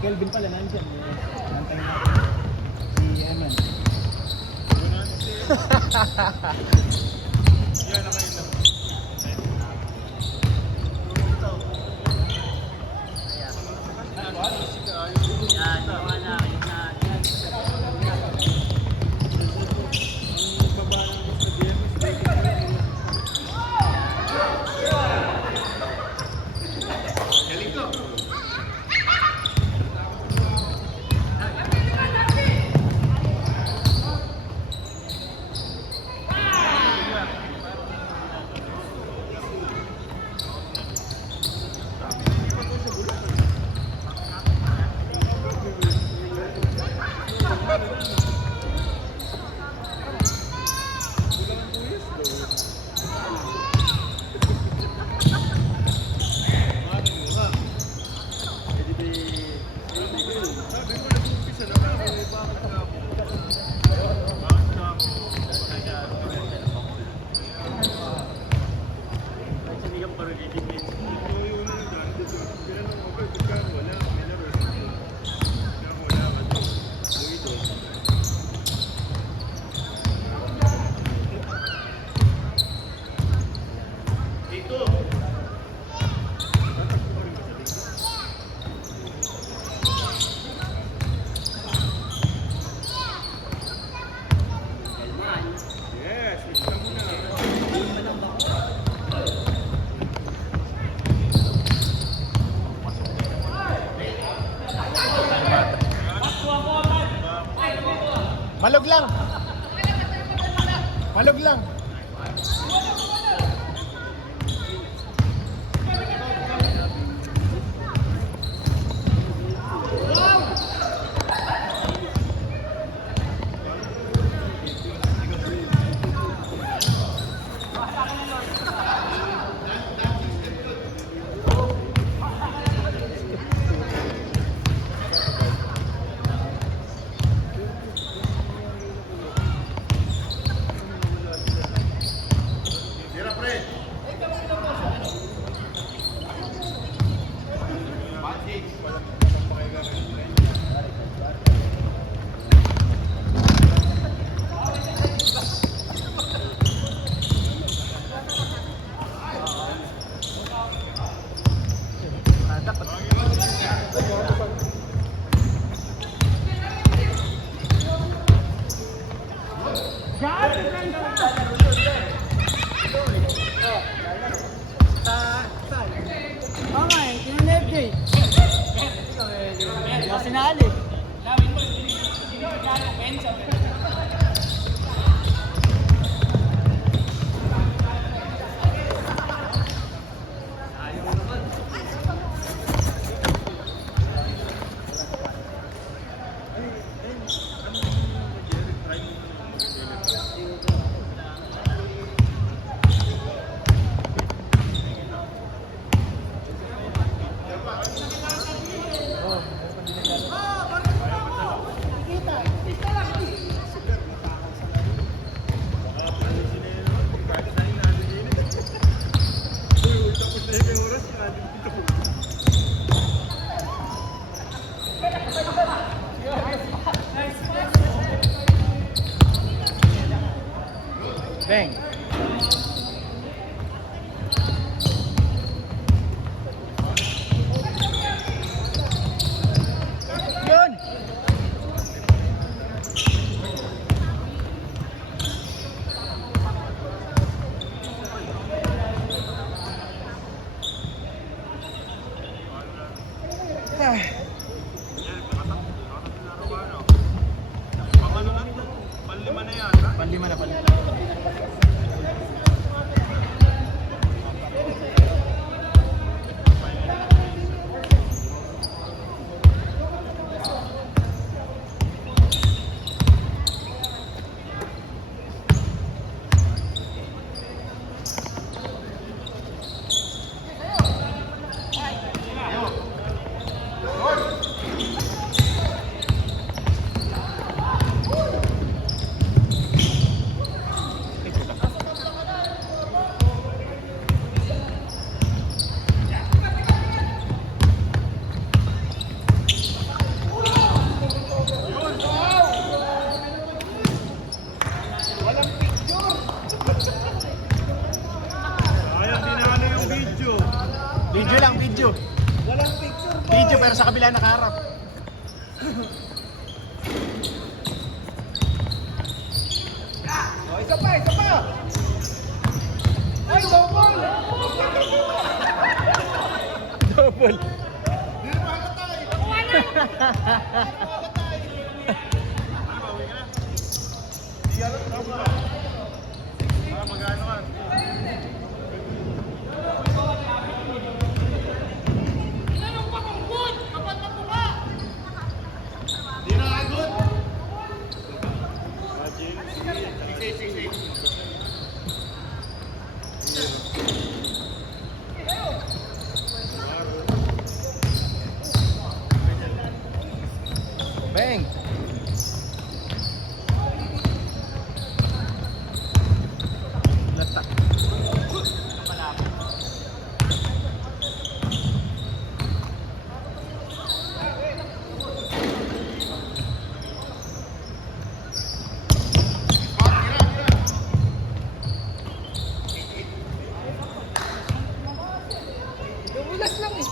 Kelvin pala nandiyan. Nantay natin. Si Eman. Yan, nakain lang. Malog lang. Malog lang. Sinali. Bang. Yun. Video. Walang picture, boy. Video pero sa kabila nakaharap. Oh, isa pa, isa pa. Ay, double. Double. Hindi na makakatay. Hindi na makakatay. Di alam, tama. Magano ka? Di na agad. Bang. Latak. Dumulas lang eh.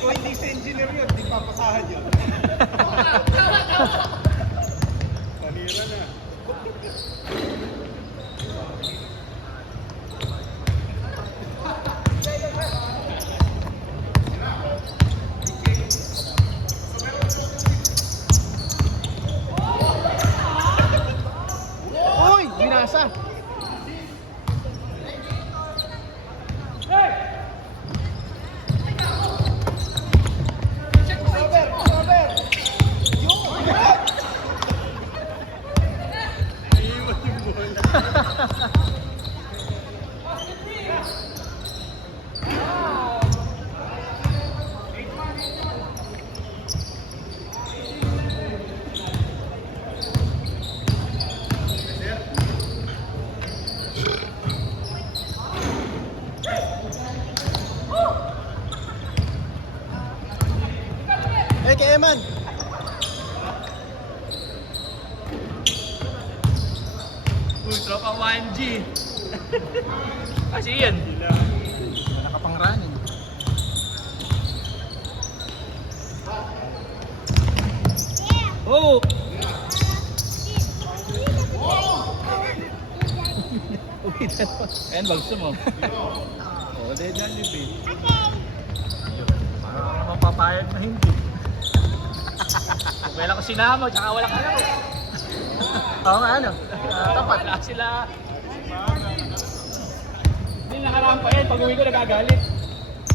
Kung hindi sa engineer yun, di papasahan yun. Panira na. Uy, binasa. Sober! Sober! Yun! Iiwan yung bola. Eh, kay Eman. Uy, tropa 1G. Kasi yan. Wala ka pang running. Oh! Uy, dalawa. Ayan, bagso mo. Oo, dahil dyan yun eh. Parang ako mapapayag na hindi. Kung kailan ko sinama, tsaka wala ka lang. Oo nga, ano? Tapat. Wala sila. Hindi nakaraan pa yan. Pag uwi ko nagagalit.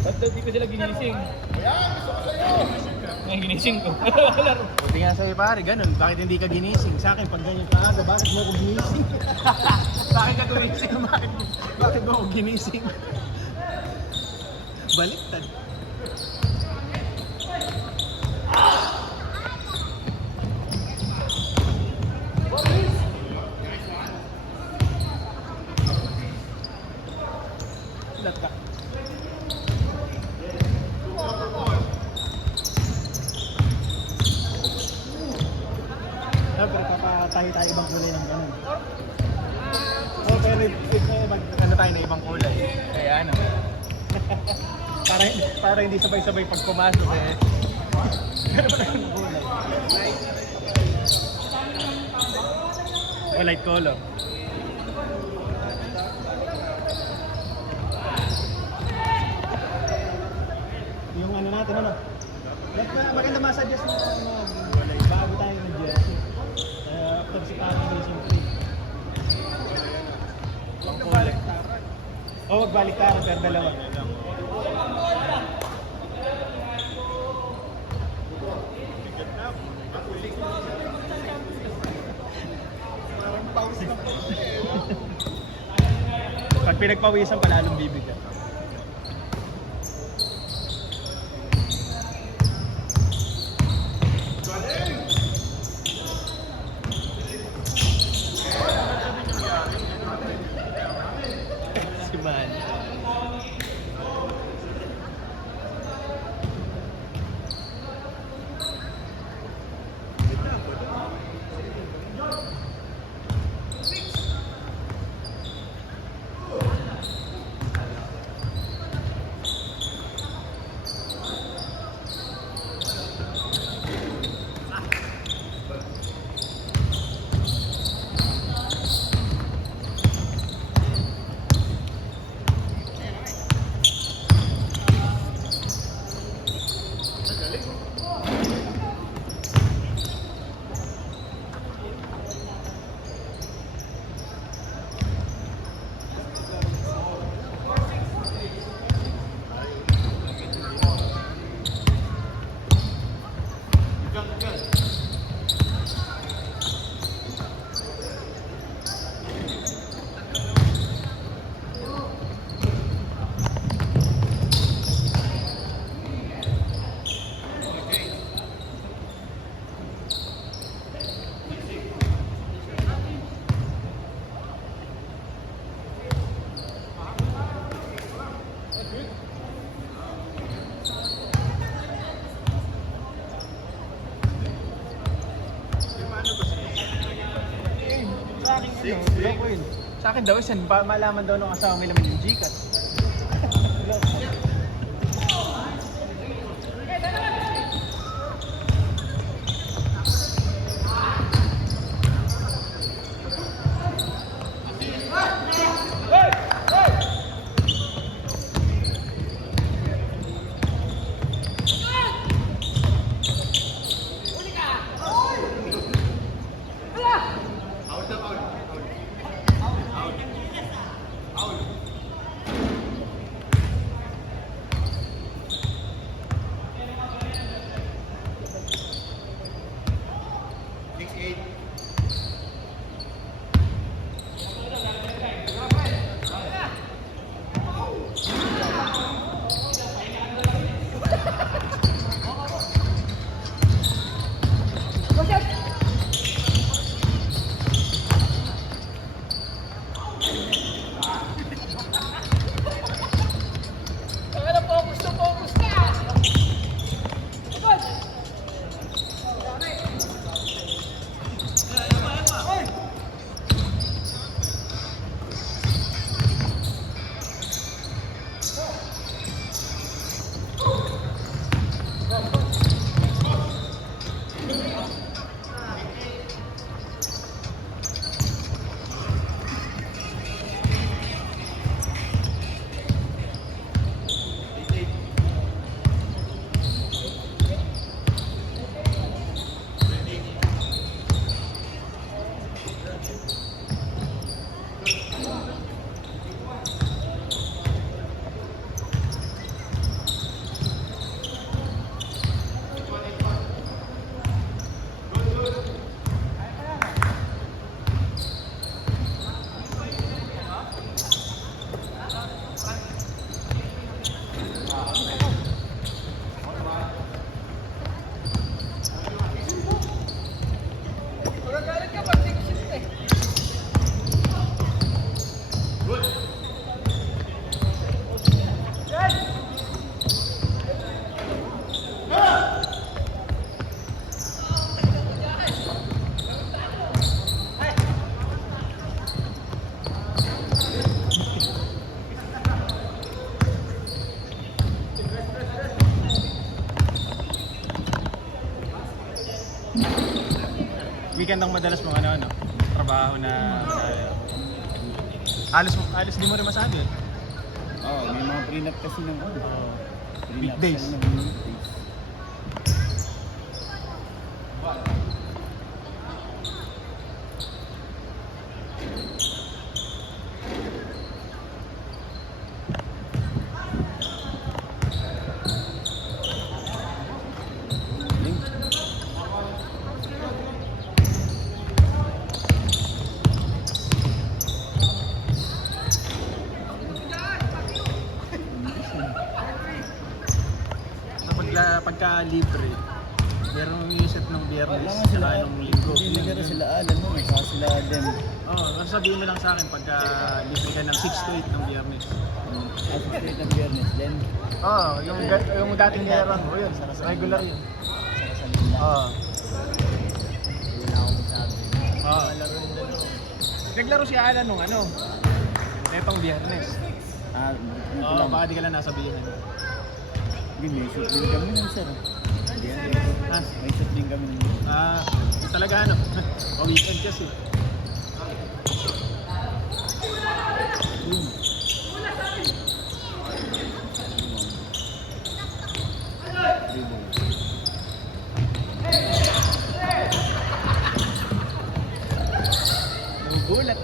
Ba't daw di ko sila ginising? Ngayon ginising ko. Wala rin. Buti nga sa'yo pare, ganun. Bakit hindi ka ginising? Sa akin, pag ganyan paaga, bakit mo ako ginising? Bakit ka gumising? bakit mo ako ginising? Baliktad. Latak. Pero papatayo ibang kulay ng ganun. Oh, pero ano tayo na ibang kulay. Kaya ano? para hindi sabay-sabay pag pumasok eh. Ganun pa tayo ng kulay. Oh, light color. Yung ano natin, ano? Maganda ma-suggest na bago tayo ng jersey. After si Foundation 3. Ang kulay. Oh, magbalik tayo pero dalawa. Pag pinagpawisan pa lalong bibigyan. Si Man. Sa akin daw, yan, malaman daw nung asawa may laman yung Gcash. Magagalit ka pag take shift eh. Weekend ang madalas mong ano, trabaho na halos di mo rin masabi. Oo, may mga prenup kasi ng ano. Prenup Weekdays. ng weekdays. Pagka libre, meron yung isip ng biyernes Wala nga sila, saka nung linggo. hindi na sila alam mo, saka sila din. Oo, sabihin mo lang sa akin pagka libre ka ng 6 to 8 ng biyernes. At straight ng biyernes, then Oo, yung dating meron mo yun, regular yun. sarasalin lang. Oo. Wala akong masabi. Oo. Naglaro si Alan nung ano, netong biyernes. Ano ko Oo, lang. baka di ka lang nasabihin. Hindi, may shoot din kami nun, sir. Biyernes. Ah, May shoot din kami nun. yun talaga ano, weekend kasi. Yun. Nagugulat.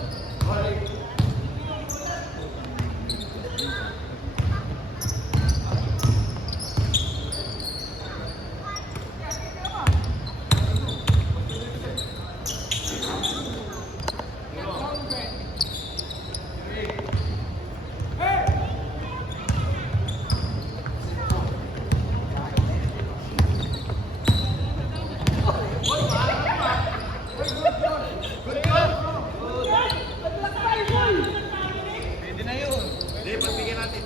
Pwede na yun. Hindi, pagbigyan natin.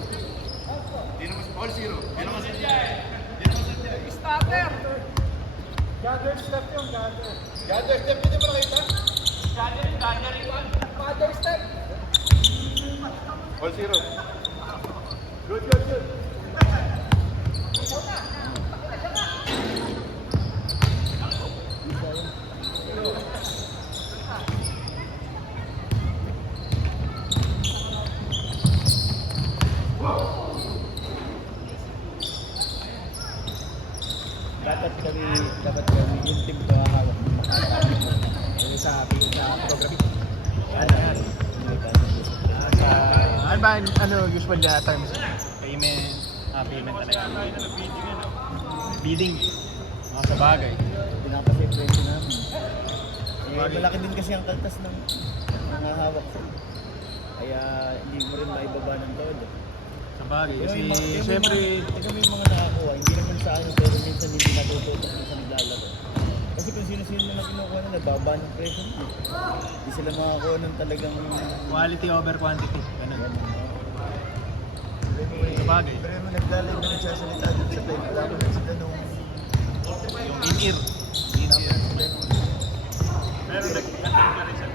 Hindi naman all zero. Hindi naman sadya. Starter. Gather step yung gather. Gather step, hindi mo nakita? Father step. All zero. Good, good, good. Dapat kami yung team ko hawak ng makakasama. Yung sa photography. Ano ba, usual terms? Payment, payment talaga. Bidding. Sa bagay. Pinapasay presyo namin. Malaki din kasi ang kaltas ng hawak ko. Kaya hindi mo rin maibaba ng todo. Sa bagay. Kasi Kaya siyempre, may mga nakakuha, hindi naman sa akin pero minsan hindi natututok sa naglalaro. Kasi kung sino-sino na kinukuha nila, baba ng presyo nila. Hindi sila makakuha ng talagang quality over quantity. Ganun. Sa bagay. Pero mo naglalay na nagsasalita dun sa live, wala ko na sila nung Yung in-ear. In-ear. Pero nag-attend ka rin sa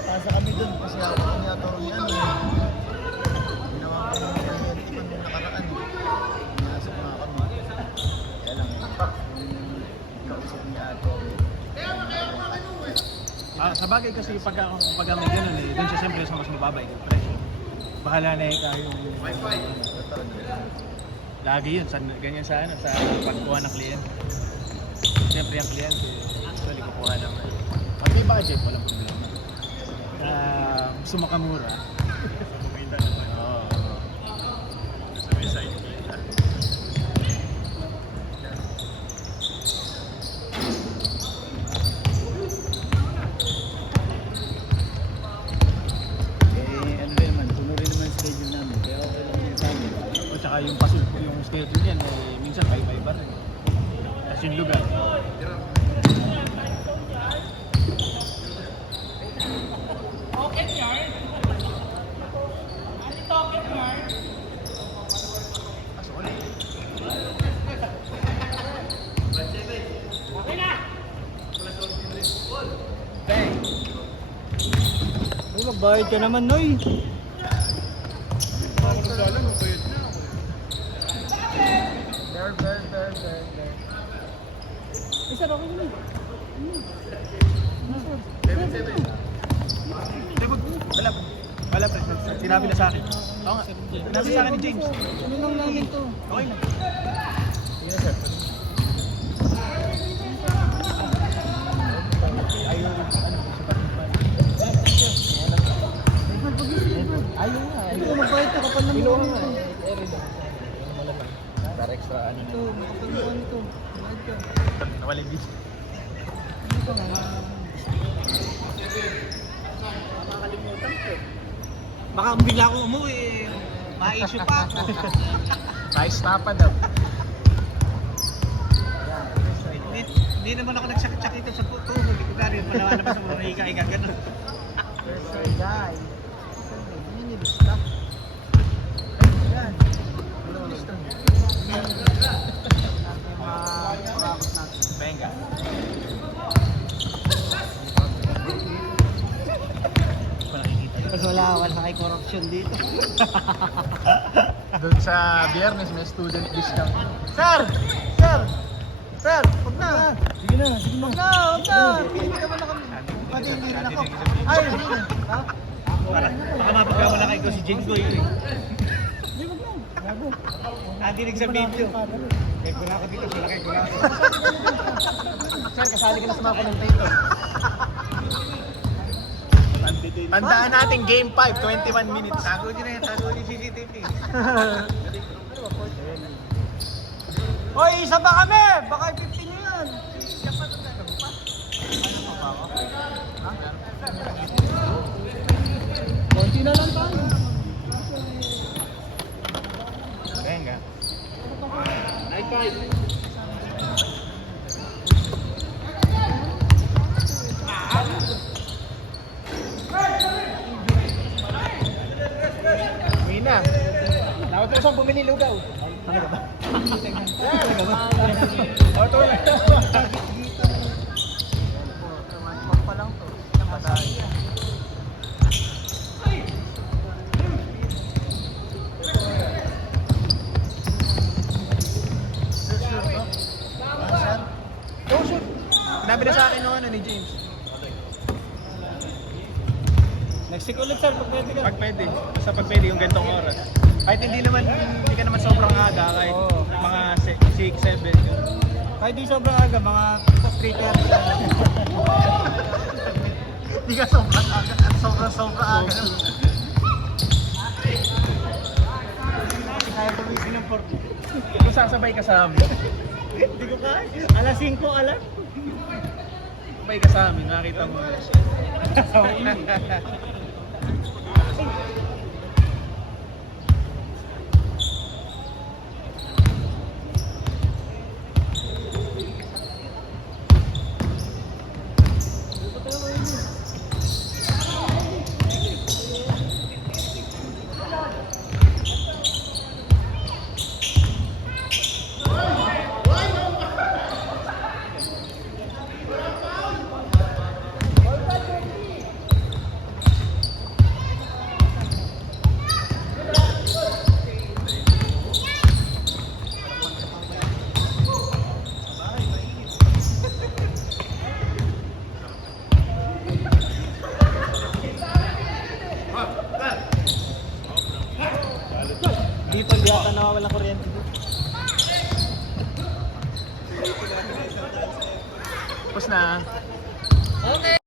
pasa kami dun kasi ako niya to yan. Ginawa ko ng event ko nung nakaraan. Nasok nga kami. Kaya lang, kausap niya ako. Sa bagay kasi pag may ganun dun siya siyempre sa mas mababa yung presyo. Bahala na yung Wi-Fi. Lagi yun, ganyan sa pagkuha ng kliyente. Siyempre yung kliyente, actually kukuha naman. Pag may budget, walang problema. Gusto makamura. kumita naman. Oo. Sa may side kita. Ano rin naman, tuno rin naman schedule namin. Kaya okay lang yun sa amin. O tsaka yung pasul yung schedule niyan, minsan iba-iba rin. Tapos yung lugar. Uy, magbayad ka naman, Noy. Ako nagsalang, bayad na ako. Ber. Isa rin ako yun. Wala pre, sinabi na sa akin. Oo nga, sinabi sa akin ni James. Ano lang namin to? Okay na. Yes, sir. Ayaw, Ayaw nga. Ito, magbayad ka kapal ng mukha nga. para extra ano Ito, makapal ng mukha nito. Bayad ka. nawala yung video. Ano pa nga? Makakalimutan ko. Baka bigla akong umuwi, ma-issue pa ako. Nice tapa daw. Hindi naman ako nagsakit-sakit ito sa puto. Hindi ko gano'n. Panalalabas ako ng higa-higa gano'n. First guy. Minilista. Yan. Minilista. Venga. Mas wala kay corruption dito. Doon sa Biyernes may student discount. Sir! Sir! Huwag na! Sige na! Huwag na! Pili naman na kami. Pati hindi rin ako. Ay! Ha? Baka mapagkamala kayo ko si Jingoy. Hindi, huwag na. Gago. Hindi nagsa-video. Kaya gula ko dito, sila kay gula ko. Sir, kasali ka na sa mga commentator. Tandaan natin game 5, 21 minutes. Tago nyo na yan, tago nyo yung CCTV. Hoy, isa ba kami? Baka 15 nyo yan. Konti na lang tayo. Venga. Night fight. Mina. Dapat mo siyang bumili lugaw. Talaga ba? Talaga ba? O, ito lang. Pa lang to. Yan ba tayo? ni James. Next week ulit sir, pag pwede ka. Pag pwede. Basta pag pwede yung ganitong oras. Kahit hindi ka naman sobrang aga, kahit Oo. mga 6, 7. Kahit di sobrang aga, mga 3:30 ka na. Hindi ka sobrang aga at sobrang aga. Kasi kaya gumising ng 4. Kung sasabay ka sa amin, Hindi ko kaya. Alas 5, alas. sabay ka sa amin, nakita mo. Dito hindi ata nawawalang kuryente. Tapos na. Okay.